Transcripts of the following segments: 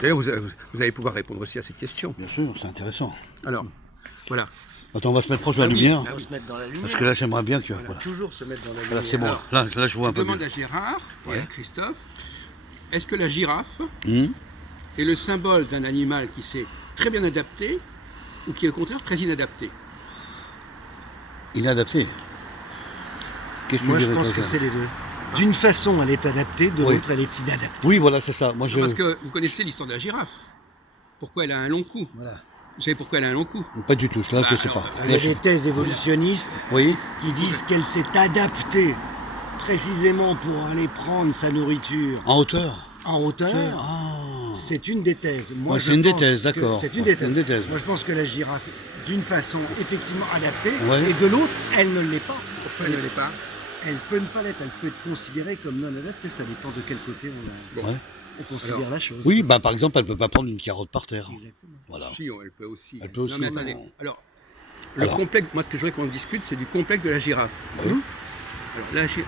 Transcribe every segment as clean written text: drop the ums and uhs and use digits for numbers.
D'ailleurs, vous allez pouvoir répondre aussi à cette question. Bien sûr, c'est intéressant. Alors, voilà. Attends, on va se mettre proche de la oui, lumière. bah On va se mettre dans la lumière. Parce que là, j'aimerais bien que. Voilà, Voilà, toujours se mettre dans la lumière. voilà c'est bon. Alors, Là, je vois un Je peu demande mieux. à Gérard et Ouais. à Christophe, est-ce que la girafe Hum, est le symbole d'un animal qui s'est très bien adapté ou qui est au contraire très inadapté? Inadapté. Qu'est-ce que Moi, tu je dirais, pense toi, que ça c'est les deux. D'une façon, elle est adaptée, de Oui. l'autre, elle est inadaptée. Oui, voilà, c'est ça. Moi, je. Parce que vous connaissez l'histoire de la girafe. Pourquoi elle a un long cou? Voilà. Vous savez pourquoi elle a un long cou? Pas du tout. Là, je sais alors, pas. Il y Là, a je- des thèses évolutionnistes Oui. qui disent qu'elle s'est adaptée précisément pour aller prendre sa nourriture En hauteur. en hauteur. Ah. C'est une des thèses. Moi, Ouais, je c'est une des pense thèses, que d'accord. C'est une Ouais, des thèses. une des thèses. Moi, je pense que la girafe, d'une façon effectivement adaptée, Ouais. et de l'autre, elle ne l'est pas. Pourquoi elle ne l'est pas? Elle peut ne pas l'être, elle peut être considérée comme non adaptée, ça dépend de quel côté Bon. Ouais. on considère Alors, la chose. Oui, bah par exemple, elle peut pas prendre une carotte par terre. Exactement. Voilà. Si, elle peut aussi. Elle peut aussi, Non, mais attendez. non. Alors, Alors. complexe, moi, ce que je voudrais qu'on discute, c'est du complexe de la girafe. Oui.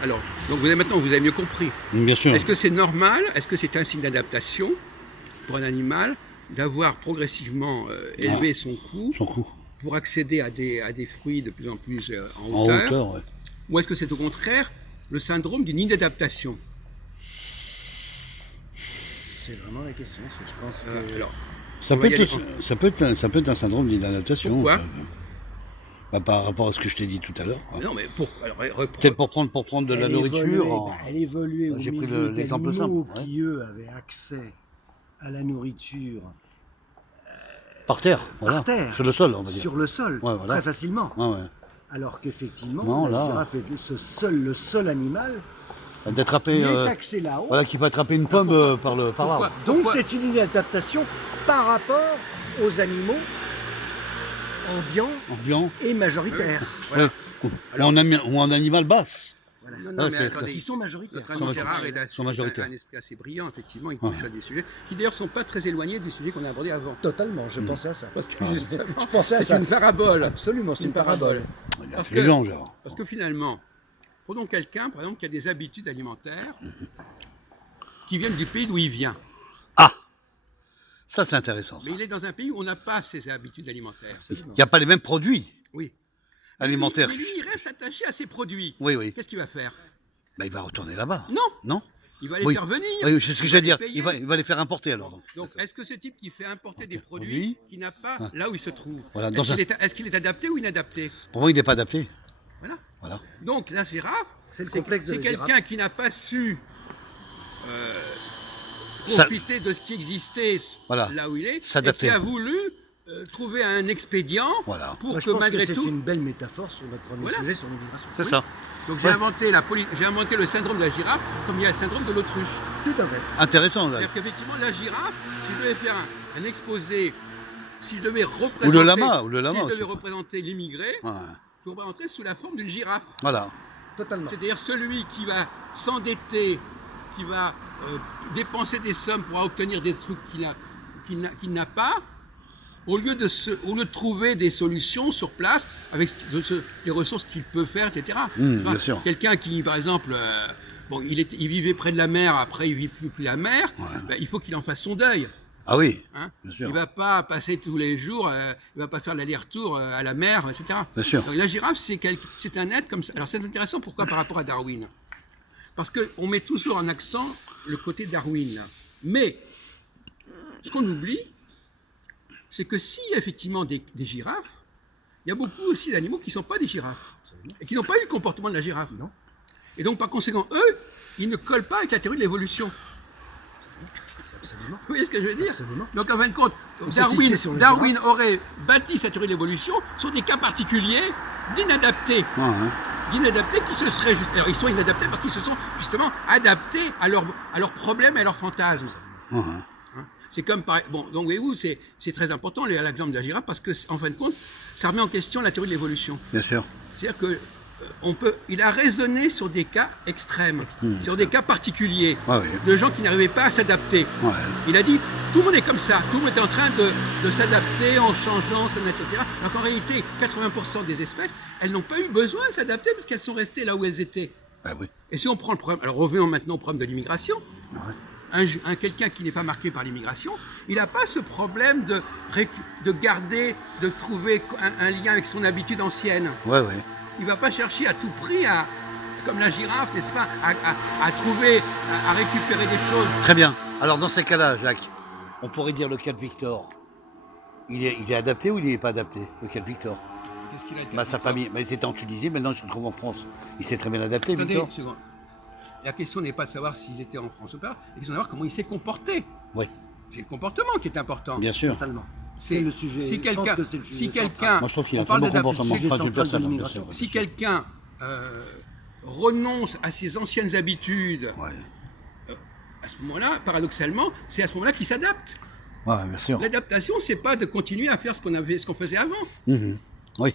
Alors, donc maintenant, vous avez mieux compris. Bien sûr. Est-ce que c'est normal, est-ce que c'est un signe d'adaptation pour un animal d'avoir progressivement élevé son cou Son cou. pour accéder à des fruits de plus en plus en En hauteur, hauteur, ouais. ou est-ce que c'est au contraire le syndrome d'une inadaptation? C'est vraiment la question. Je pense que. Alors, Ça On peut, va y être, ça peut être un syndrome d'inadaptation. Pourquoi Bah, par rapport à ce que je t'ai dit tout à l'heure. quoi. non, mais pour. Alors, Peut-être pour prendre de la elle nourriture. évoluait, en- elle évoluait au J'ai pris milieu l'exemple d'animaux simple, ouais. qui, eux, avaient accès à la nourriture Par terre, voilà. par terre, Sur le sol, on va dire. sur le sol, Ouais, voilà. très facilement. Ouais, ouais. Alors qu'effectivement, Non, la là. girafe est le seul animal qui D'attraper. est axé là-haut. Voilà, qui peut attraper une pomme par Pourquoi l'arbre. Donc c'est une inadaptation par rapport aux animaux ambiants Ambiant. et majoritaires. Voilà. Ouais. Ou en animal basse. Voilà. Non, non, Ouais, mais c'est- attendez, Qui sont majoritaires. notre Sont ami Gérard sont majoritaires. a un esprit assez brillant, effectivement, il touche à des sujets qui d'ailleurs ne sont pas très éloignés du sujet qu'on a abordé avant. Totalement, je pensais à ça. Parce que justement, Je pensais à c'est ça. une parabole. Absolument, c'est une parabole. Il est Parce que- intelligent, genre. Parce que finalement, prenons quelqu'un, par exemple, qui a des habitudes alimentaires qui viennent du pays d'où il vient. Ah, ça c'est intéressant. Ça. Mais il est dans un pays où on n'a pas ces habitudes alimentaires. Il n'y a pas les mêmes produits Oui. alimentaires. Mais lui, il reste attaché à ses produits. Oui, oui. Qu'est-ce qu'il va faire? Bah, il va retourner là-bas. Non, Non. il va les Oui. faire venir. Oui, c'est ce que il va j'allais les dire. payer. Il va les faire importer alors. Donc, est-ce que ce type qui fait importer des Produits. produits qu'il n'a pas là où il se trouve, Voilà, dans est-ce qu'il est adapté ou inadapté? Pour moi, il n'est pas adapté. Voilà. Voilà. Donc la girafe, C'est le complexe de c'est la quelqu'un girafe. qui n'a pas su Ça- profiter de ce qui existait Voilà. là où il est, S'adapter. et qui a voulu trouver un expédient Voilà. pour Moi, je que pense malgré c'est tout. une belle métaphore sur notre premier Voilà. sujet sur l'immigration. C'est Oui. ça. Donc j'ai inventé le syndrome de la girafe comme il y a le syndrome de l'autruche. Tout à fait. Intéressant. Là. C'est-à-dire qu'effectivement la girafe, si je devais faire un exposé, si je devais représenter, Ou le lama si je devais aussi. représenter l'immigré, Ouais. je le représenterais sous la forme d'une girafe. Voilà. Totalement. C'est-à-dire celui qui va s'endetter, qui va dépenser des sommes pour obtenir des trucs qu'il n'a pas, au lieu de trouver des solutions sur place avec les ressources qu'il peut faire, etc. Bien sûr. Quelqu'un qui, par exemple, il vivait près de la mer, après il vit plus la mer, Ouais. ben, il faut qu'il en fasse son deuil. Ah oui. Hein. Bien sûr. Il ne va pas passer tous les jours, il ne va pas faire l'aller-retour à la mer, etc. Bien sûr. Donc, la girafe, c'est un être comme ça. Alors c'est intéressant, pourquoi par rapport à Darwin? Parce qu'on met toujours en accent le côté Darwin. Là. Mais ce qu'on oublie, c'est que s'il y a effectivement des girafes, il y a beaucoup aussi d'animaux qui ne sont pas des girafes et qui n'ont pas eu le comportement de la girafe. Non. Et donc par conséquent, eux, ils ne collent pas avec la théorie de l'évolution. Absolument. Vous voyez ce que je veux dire? Absolument. Donc en fin de compte, s'est fixé sur les Darwin aurait bâti sa théorie de l'évolution sur des cas particuliers d'inadaptés. Ouais, ouais. D'inadaptés qui se seraient... Alors ils sont inadaptés parce qu'ils se sont justement adaptés à leurs problèmes et à leurs fantasmes. Ouais, ouais. Hein. C'est comme par... Bon, donc voyez-vous, c'est très important l'exemple de la girafe parce que en fin de compte, ça remet en question la théorie de l'évolution. Bien sûr. C'est-à-dire que il a raisonné sur des cas extrêmes, sur des cas particuliers, Ouais, ouais. de gens qui n'arrivaient pas à s'adapter. Ouais. Il a dit, tout le monde est comme ça, tout le monde est en train de s'adapter en changeant, etc. Alors qu'en réalité, 80% des espèces, elles n'ont pas eu besoin de s'adapter parce qu'elles sont restées là où elles étaient. Ah oui. Et si on prend le problème, alors revenons maintenant au problème de l'immigration, Ouais. quelqu'un qui n'est pas marqué par l'immigration, il n'a pas ce problème de garder, de trouver un lien avec son habitude ancienne. Ouais, ouais. Il ne va pas chercher à tout prix, comme la girafe, n'est-ce pas, à trouver, à récupérer des choses. Très bien. Alors dans ces cas-là, Jacques, on pourrait dire le cas de Victor. Il est adapté ou il n'est pas adapté, le cas de Victor? Qu'est-ce qu'il a Bah, sa famille, bah, il était en Tunisie, maintenant il se trouve en France. Il s'est très bien adapté, Attendez Victor. une seconde. La question n'est pas de savoir s'ils étaient en France ou pas, la question est de savoir comment il s'est comporté. Oui, C'est le comportement qui est important. bien sûr. Totalement. C'est le sujet. Si je pense quelqu'un, que c'est le sujet si central. quelqu'un, Moi je trouve qu'il a on un très parle bon d'adaptation. comportement. sujet Enfin, d'une central de personne, bien l'immigration. sûr. Si quelqu'un renonce à ses anciennes habitudes, Ouais. à ce moment-là, paradoxalement, c'est à ce moment-là qu'il s'adapte. Ouais, bien sûr. L'adaptation, c'est pas de continuer à faire ce qu'on faisait avant. Mhm. Oui.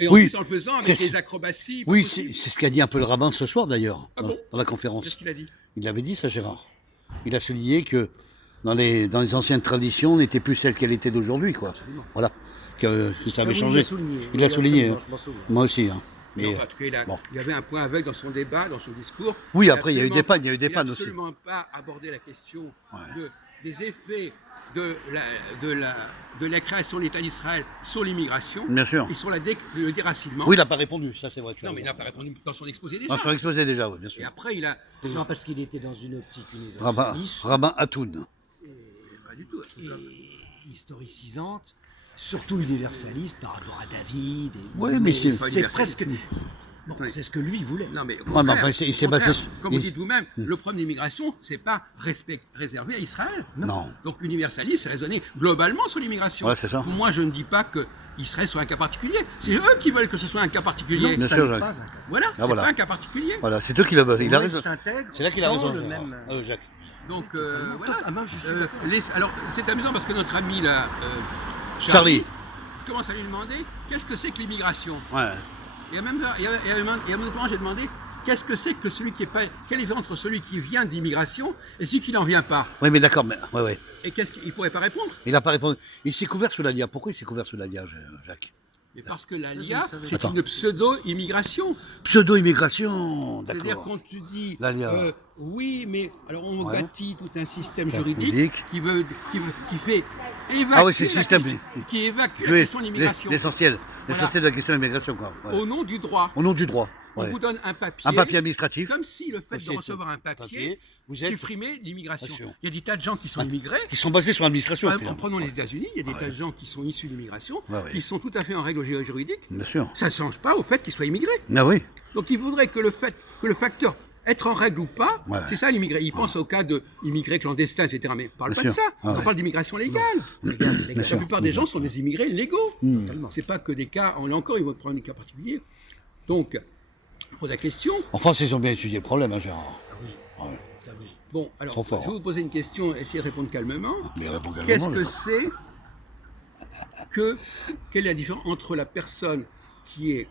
Et en Oui, plus en le faisant avec c'est- des acrobaties. pas Oui, possibles. c'est ce qu'a dit un peu le rabbin ce soir d'ailleurs, Ah bon dans la Qu'est-ce conférence. qu'il a dit? Il l'avait dit ça, Gérard. Il a souligné que dans les anciennes traditions, n'était plus celle qu'elle était d'aujourd'hui, quoi. Voilà. Que ça avait Oui, changé. Il l'a souligné. absolument, je m'en souviens. Moi aussi. Hein. Mais Mais, en tout cas, bon. il y avait un point aveugle dans son débat, dans son discours. Oui, Il après, il y a eu des pannes, il y a eu des pannes n'a aussi. absolument pas abordé la question Ouais. des effets de la création de l'État d'Israël sur l'immigration Bien sûr. et sur le déracinement. Oui, il n'a pas répondu, ça c'est vrai. tu as Non, mais il raison. n'a pas répondu dans son exposé déjà. Non, sur l'exposé déjà, oui, bien Et sûr. après, il a... Non, parce qu'il était dans une optique Rabbin, universaliste Rabbin Atoun. Pas du tout. et historicisante, surtout universaliste par rapport à David. Oui, mais c'est- Pas c'est universaliste. presque. Bon, Oui. c'est ce que lui voulait. Non, mais au Ouais, mais contraire, enfin, il s'est au basé contraire, sur- comme vous il- dites vous-même, le problème de l'immigration, c'est pas réservé à Israël. Non. Donc l'universalisme, c'est raisonner globalement sur l'immigration. Ouais, c'est ça. Moi, je ne dis pas que Israël soit un cas particulier. C'est eux qui veulent que ce soit un cas particulier. Bien ça sûr, n'est Jacques. pas un cas. Voilà, c'est voilà. pas un cas particulier. Voilà, c'est eux qui le veulent. Il a Moi, raison. s'intègre C'est là qu'il a dans raison, le Gérard. même. Jacques. Donc Totalement. voilà. Ah, moi, je suis d'accord. Alors c'est amusant parce que notre ami là, Charlie. commence à lui demander qu'est-ce que c'est que l'immigration. Ouais. Et à même moment, j'ai demandé qu'est-ce que c'est que celui qui est pas. Quelle est la différence entre celui qui vient d'immigration et celui qui n'en vient pas. Oui, mais d'accord, mais ouais, ouais. Et qu'est-ce qu'il pourrait pas répondre. Il n'a pas répondu. Il s'est couvert sous l'ALIA. Pourquoi il s'est couvert sous l'ALIA, Jacques? Mais parce que la je LIA, ne savais c'est pas. une pseudo-immigration. Pseudo-immigration, C'est-à-dire d'accord. quand tu dis La LIA. oui, mais alors on Ouais. bâtit tout un système Juridique. juridique qui fait évacuer Ah oui, c'est la système. question- qui évacue la Oui, question de l'immigration l'essentiel. Voilà. L'essentiel de la question de l'immigration, quoi. Ouais. au nom du droit. Au nom du droit. On Ouais. vous donne un papier, Un papier administratif. comme si le fait Aussi, de recevoir un papier vous êtes supprimait l'immigration. Bien sûr. Il y a des tas de gens qui sont immigrés. qui sont basés sur l'administration. En finalement. prenant les États-Unis, il y a des Ouais. tas de gens qui sont issus de l'immigration, Ouais, ouais. qui sont tout à fait en règle juridique. Bien sûr. Ça ne change pas au fait qu'ils soient immigrés. Ah oui. Donc il voudrait que le facteur être en règle ou pas, Ouais. c'est ça l'immigré. Il pense au cas d'immigrés clandestins, etc. Mais on parle Bien pas de sûr. ça. Ah On ouais. parle d'immigration légale. La sûr. plupart des gens sont des immigrés légaux. Totalement. C'est pas que des cas, on l'a encore, ils vont prendre des cas particuliers. Donc, on pose la question. En France, ils ont bien étudié le problème, hein, Gérard. Ah oui, Ouais. ça oui. Bon, alors, Trop fort. je vais vous poser une question, essayez de répondre calmement. Mais répond Qu'est-ce calmement, que là. c'est quelle est la différence entre la personne qui est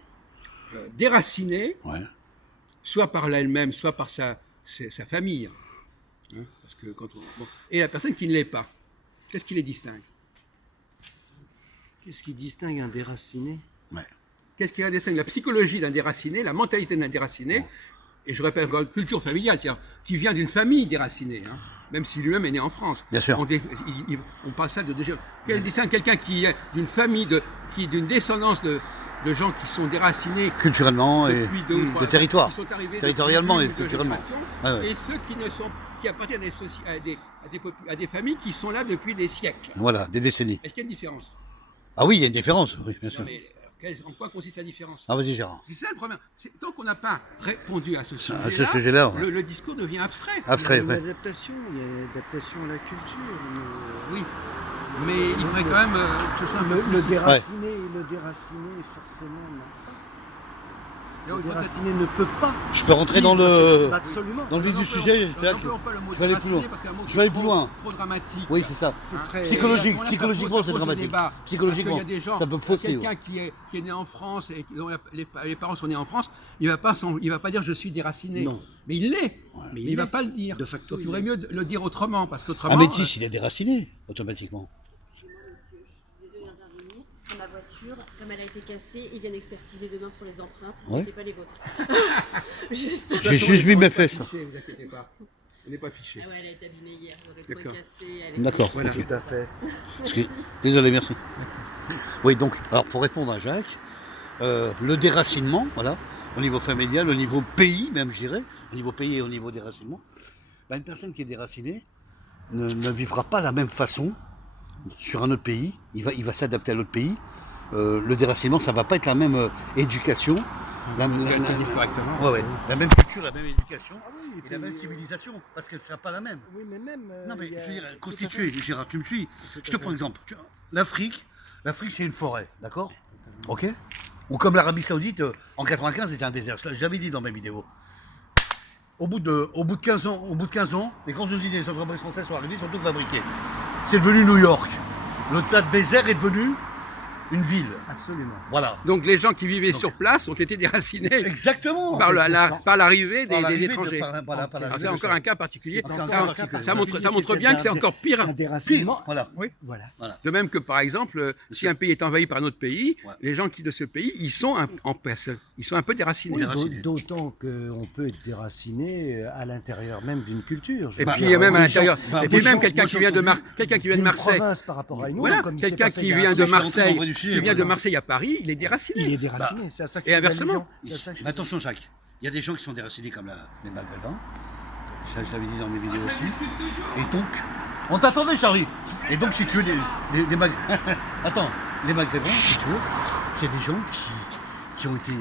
déracinée, Ouais. soit par elle-même, soit par sa famille, hein, parce que bon, et la personne qui ne l'est pas. Qu'est-ce qui les distingue? Qu'est-ce qui distingue un déraciné? Ouais. Qu'est-ce qui distingue la psychologie d'un déraciné, la mentalité d'un déraciné, et je répète encore, culture familiale, c'est-à-dire qui vient d'une famille déracinée, hein, même si lui-même est né en France. Bien sûr. On parle ça de déjà. Quel distingue quelqu'un qui est d'une famille, d'une descendance de gens qui sont déracinés Culturellement et depuis 2 ou 3 de territoire. qui sont arrivés Territorialement depuis et une ou deux culturellement. générations, Ouais, ouais. et ceux qui appartiennent à des familles qui sont là depuis des siècles. Voilà, des décennies. Est-ce qu'il y a une différence? Ah oui, il y a une différence, oui, bien Non, sûr. mais en quoi consiste la différence? Ah, vas-y, Gérard. C'est ça le problème. Tant qu'on n'a pas répondu à ce sujet-là, ce sujet-là, ouais. le discours devient abstrait. Abstrait, Il y a une ouais. adaptation, il y a une adaptation à la culture. Oui, mais il faudrait quand même que ce soit un peu Le plus- déraciné, forcément, non. Là Le où il faudrait déraciné ne peut pas. Je peux rentrer dans vivre le... cette- Absolument. Dans le vif Non, du non, sujet, non, Jacques. n'employons pas le mot Je vais aller plus loin. déraciné parce qu'un mot Je qui vais est aller plus loin. trop dramatique. Oui, c'est ça. C'est très. Psychologique, Là, ça psychologiquement, pose c'est le dramatique. débat. Psychologiquement, Parce qu'il y a des gens, ça peut fausser. quelqu'un ouais. qui est né en France et dont les parents sont nés en France, il va pas dire je suis déraciné. Non. Mais il l'est. Mais il ne va pas le dire. De facto, Donc, il il faudrait l'est. mieux le dire autrement parce qu'autrement. Un métis, il est déraciné, automatiquement. Désolée d'intervenir, c'est ma voiture. Comme elle a été cassée, ils viennent expertiser demain pour les empreintes. Ouais. C'était pas les vôtres. Juste. J'ai juste mis mes fesses. Vous inquiétez pas. On n'est pas fiché. Ah ouais, elle a été abîmée hier, le rétro D'accord. est cassé. Elle était- D'accord. Voilà. ok. Tout à fait. Désolé, merci. Oui, donc, alors pour répondre à Jacques, le déracinement, voilà, au niveau familial, au niveau pays même, je dirais, au niveau pays et au niveau déracinement, une personne qui est déracinée ne vivra pas la même façon sur un autre pays, il va s'adapter à l'autre pays. Le déracinement, ça va pas être la même éducation, la même culture, la même éducation, et la même civilisation, parce que ce sera pas la même. Oui, mais même. Non mais il y a- je veux dire, tout à constitué, fait. Gérard, tu me suis. Tout à Je te fait. prends exemple. L'Afrique c'est une forêt, d'accord? Ok? Ou comme l'Arabie Saoudite, en 95, c'était un désert. J'avais dit dans mes vidéos. Au bout de 15 ans, les grandes usines et les entreprises françaises sont arrivées, sont toutes fabriquées. C'est devenu New York. Le tas de désert est devenu une ville. Absolument. Voilà. Donc les gens qui vivaient sur place ont été déracinés Exactement. par l'arrivée Par des l'arrivée de- étrangers. par Alors l'arrivée c'est de encore ça. un cas particulier. C'est encore Ça- un cas particulier. ça montre bien que c'est encore pire. Un déracinement. Voilà. Voilà. De même que par exemple, si un pays est envahi par un autre pays, Ouais. les gens qui de ce pays, ils sont ils sont un peu déracinés. Oui, Déraciné. d'autant qu'on peut être déraciné à l'intérieur même d'une culture. Je Et veux puis dire, même à des l'intérieur, gens- et des puis même gens- quelqu'un moi, qui vient de j'ai entendu quelqu'un qui vient de d'une Marseille. province par rapport à une autre, Voilà, comme il s'est quelqu'un passé qui il y a vient un de siècle. Marseille, André Duchier, qui vient de voilà. Marseille à Paris, il est déraciné. Il est déraciné, c'est à ça que Et je faisais inversement. allusion. C'est à ça que je Mais faisais attention Jacques, il y a des gens qui sont déracinés comme les Maghrébins. Ça, je l'avais dit dans mes vidéos aussi. Et donc, on t'attendait Charlie. Et donc si tu veux, les Maghrébins, attends, les Maghrébins, si tu veux, c'est des gens qui ont été,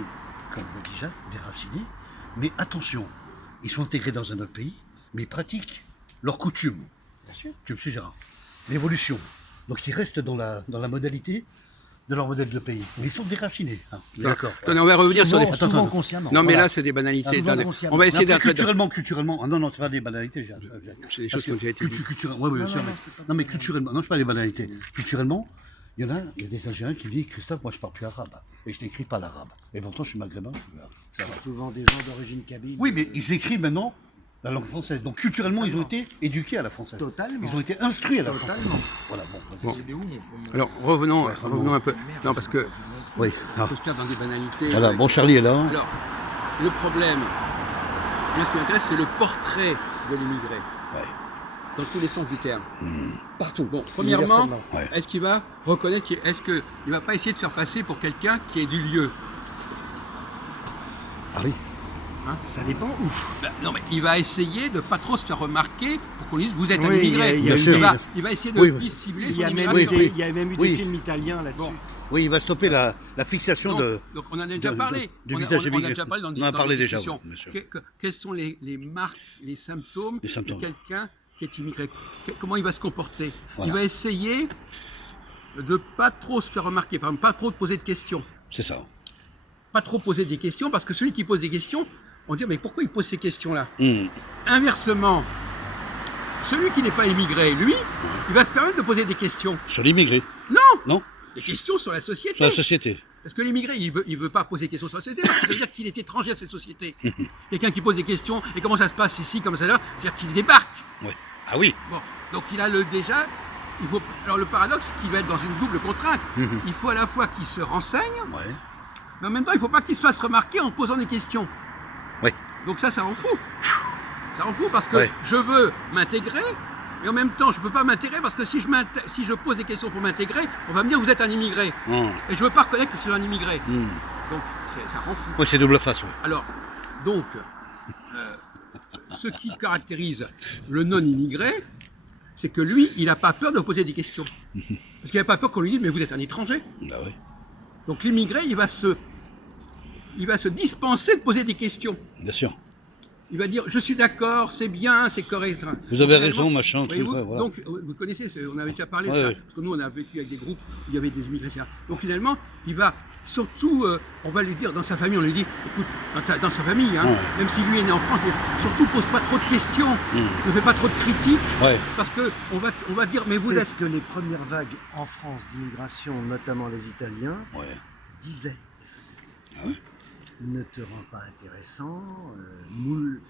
comme le dit Jacques, déracinés. Mais attention, ils sont intégrés dans un autre pays, mais ils pratiquent leurs coutumes. Bien sûr. Tu me suis Gérard. L'évolution. Donc ils restent dans la modalité de leur modèle de pays. Mais ils sont déracinés. Hein. On est d'accord. Attendez, on va revenir sur Souvent, les... souvent Attends. consciemment. Non mais Voilà. là c'est des banalités. Souvent Attendez, consciemment. on va essayer Mais après, d'être... culturellement, non, c'est pas des banalités, Jacques. C'est des Parce choses qui ont déjà été dites. culturellement, oui, bien Non, sûr. non, mais- c'est pas Non, mais des culturellement, non, c'est pas des banalités. Culturellement, il y a des Algériens qui disent, Christophe, moi je parle plus arabe. Et je n'écris pas l'arabe. Et pourtant, je suis maghrébin. Ça va. Souvent des gens d'origine kabyle. Oui, mais ils écrivent maintenant la langue française. Donc culturellement, ils ont été éduqués à la française. Totalement. Ils ont été instruits à la Totalement. française. Voilà, bon, vas-y. Bon. Alors revenons un peu. Non parce que Oui. on peut se perdre dans des banalités. Voilà, bon, Charlie est là. Alors le problème, moi ce qui m'intéresse c'est le portrait de l'immigré. Ouais. Dans tous les sens du terme. Partout. Bon, premièrement, Universellement. Ouais. est-ce qu'il va reconnaître, est-ce qu'il ne va pas essayer de se faire passer pour quelqu'un qui est du lieu? Ah oui. Ça dépend où. Non, mais il va essayer de ne pas trop se faire remarquer pour qu'on dise vous êtes un Oui, immigré. il y a Bien sûr. Il va essayer de Oui, oui. dissimuler Il son y a même, immigration. oui. il y a même eu Oui. des films italiens là-dessus. Bon. Oui, il va stopper la fixation Donc, de. donc on en a déjà de- parlé. du On a- visage on a immigré. déjà parlé dans des, On en a dans parlé des déjà, discussions. oui, bien sûr. Quelles sont les marques, les symptômes Les symptômes. de quelqu'un qui est immigré? Comment il va se comporter? Voilà. Il va essayer de pas trop se faire remarquer, par exemple, pas trop de poser de questions. C'est ça. Pas trop poser des questions, parce que celui qui pose des questions, on dit mais pourquoi il pose ces questions-là? Hum. Inversement, celui qui n'est pas immigré, lui, il va se permettre de poser des questions. Sur l'immigré. Non, Non. des questions sur la société. Sur la société. Parce que l'immigré, il veut pas poser des questions sur la société, parce que ça veut dire qu'il est étranger à cette société. Quelqu'un qui pose des questions, et comment ça se passe ici, comment ça là, c'est-à-dire qu'il débarque. Ouais. Ah oui. Bon, donc il a déjà. Alors le paradoxe, qui va être dans une double contrainte, il faut à la fois qu'il se renseigne, Ouais. mais en même temps, il ne faut pas qu'il se fasse remarquer en posant des questions. Ouais. Donc ça rend fou. Ça rend fou parce que Ouais. je veux m'intégrer, et en même temps, je ne peux pas m'intégrer parce que si je pose des questions pour m'intégrer, on va me dire vous êtes un immigré. Hum. Et je ne veux pas reconnaître que je suis un immigré. Hum. Donc ça rend fou. Ouais, c'est double face, ouais. Alors, donc, ce qui caractérise le non-immigré, c'est que lui, il n'a pas peur de poser des questions. Parce qu'il n'a pas peur qu'on lui dise mais vous êtes un étranger. Bah oui. Donc l'immigré, il va se dispenser de poser des questions. Bien sûr. Il va dire je suis d'accord, c'est bien, c'est correct. Vous avez Finalement, raison, machin, truc. voyez-vous, Ouais, voilà. donc vous connaissez, on avait déjà parlé de Ouais, ça, ouais. parce que nous on a vécu avec des groupes où il y avait des immigrés. etc. Donc finalement, il va surtout, on va lui dire dans sa famille, on lui dit, écoute, dans sa famille, hein, Ouais. même si lui est né en France, mais surtout pose pas trop de questions, ne fais pas trop de critiques, Ouais. parce que on va dire mais vous C'est êtes. ce que les premières vagues en France d'immigration, notamment les Italiens, Ouais. disaient et faisaient. Ah ouais. Ne te rends pas intéressant, moule,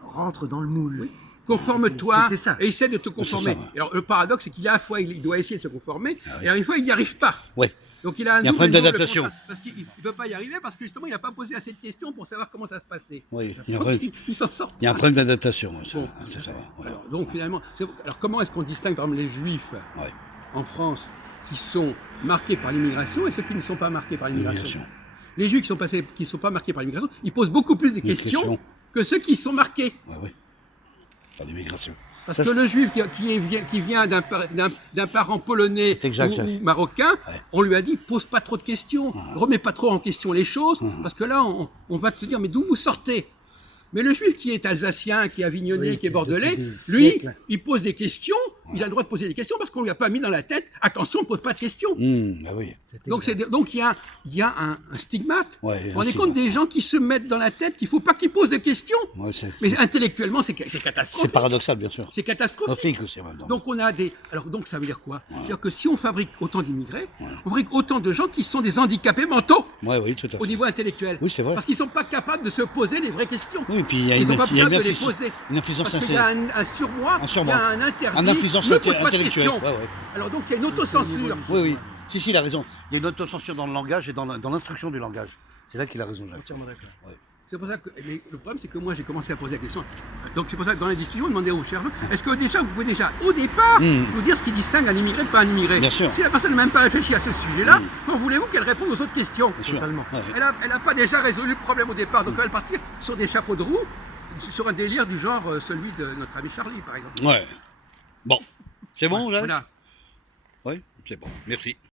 rentre dans le moule. Conforme-toi C'était ça. et essaie de te conformer. C'est ça, ouais. Alors le paradoxe, c'est qu'il à la fois il doit essayer de se conformer, Ah oui. et à la fois il n'y arrive pas. Ouais. Donc il a un Il y a un double problème double d'adaptation. contrat, parce qu'il ne peut pas y arriver parce que justement il n'a pas posé assez de questions pour savoir comment ça se passait. Oui, il y a un Donc, problème, il s'en sort. il y a un problème d'adaptation, ça, Bon, c'est ça. Voilà. Donc finalement, alors comment est-ce qu'on distingue par exemple les juifs Ouais. en France qui sont marqués par l'immigration et ceux qui ne sont pas marqués par l'immigration? L'immigration. Les juifs qui ne sont pas marqués par l'immigration, ils posent beaucoup plus de questions que ceux qui sont marqués. Ouais, ouais. Par l'immigration. Parce Ça, que le juif qui vient d'un parent polonais C'est exact, ou marocain, Ouais. on lui a dit pose pas trop de questions, remets pas trop en question les choses, parce que là on va te dire mais d'où vous sortez? Mais le juif qui est alsacien, qui est avignonnais, Oui, qui est depuis bordelais, des lui, siècles. il pose des questions, il a le droit de poser des questions parce qu'on lui a pas mis dans la tête attention, ne pose pas de questions. Ah oui. C'est Donc exact. donc il y a un stigmate. Ouais, On un est compte stigmate. des gens qui se mettent dans la tête qu'il faut pas qu'ils posent de questions. Ouais, c'est Mais intellectuellement c'est c'est catastrophique. paradoxal, bien sûr. C'est catastrophique. Trafic aussi en même temps. Donc on a des. Alors donc ça veut dire quoi? C'est-à-dire que si on fabrique autant d'immigrés, on fabrique autant de gens qui sont des handicapés mentaux Ouais, oui, tout à fait. au niveau intellectuel. Oui, c'est vrai. Parce qu'ils sont pas capables de se poser les vraies questions. Oui, puis il y a Ils une, sont pas il y a capables de les insuffisance- poser. une insuffisance Parce qu'il y a un surmoi, Un surmoi. il y a un interdit. Un insuffisance ne pose pas de intellectuelle. questions. Ouais, ouais. Alors donc il y a une autocensure. Oui, oui. Si, il a raison. Il y a une autocensure dans le langage et dans l'instruction du langage. C'est là qu'il a raison, Jacques. Entièrement d'accord. C'est pour ça que. Mais le problème, c'est que moi, j'ai commencé à poser la question. Donc, c'est pour ça que dans la discussion, on demandait aux chercheurs est-ce que déjà, vous pouvez déjà, au départ, nous dire ce qui distingue un immigré de pas un immigré? Bien sûr. Si la personne n'a même pas réfléchi à ce sujet-là, quand voulez-vous qu'elle réponde aux autres questions? Bien sûr. Totalement. Ouais. Elle n'a pas déjà résolu le problème au départ. Donc, elle va partir sur des chapeaux de roue, sur un délire du genre celui de notre ami Charlie, par exemple. Ouais. Bon. C'est bon, Jacques? Voilà. Oui, c'est bon. Merci.